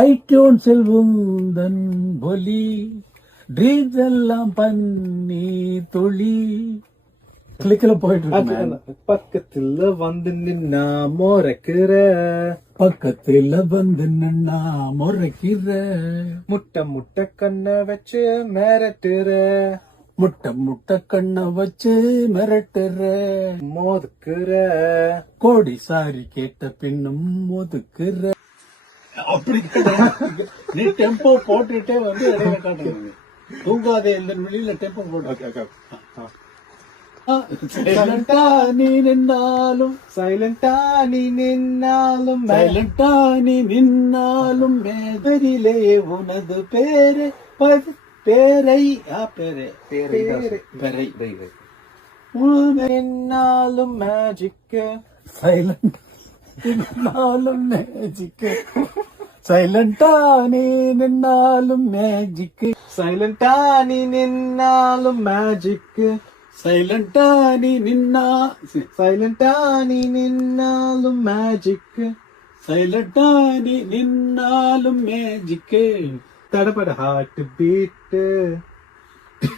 ஐடியூன்ஸில் உந்தன் பொலி ட்ரீம்ஸ் எல்லாம் பண்ணி தொழி கிளிக்கில் போயிட்டு இருக்கு. பக்கத்துல வந்து நின்னா மோரக்கிற, பக்கத்துல வந்து நின்னா முறைக்கிற, முட்டை முட்டை கண்ண வச்சு மிரட்டுற, முட்டை முட்டை கண்ண வச்சு மிரட்டுற, மோதுக்குற, கோடி சாரி கேட்ட பின்னும் ஒதுக்குற. அப்படி நீ டெம்போ போட்டுட்டே வந்து இடையில காட்டுங்க. தூங்காதே இந்த வெளியில டெம்போ போட்டு சைலண்டா நீ நின்னாலும், சைலண்டா நீ நின்னாலும், சைலண்டா நீ நின்னாலும் மேதரிலே உனது பேரு பேரை பேரை பேரை நின்னாலும் மேஜிக், சைலண்ட் நின்னாலும் மேஜிக், சைலண்டா நீ நின்னாலும் மேஜிக், சைலண்டா நீ நின்னாலும் மேஜிக், சைலண்டா நீ நின்னா, சைலண்டா நீ நின்னாலும் மேஜிக், சைலண்டா நீ நின்னாலும் மேஜிக். தடபட heart beat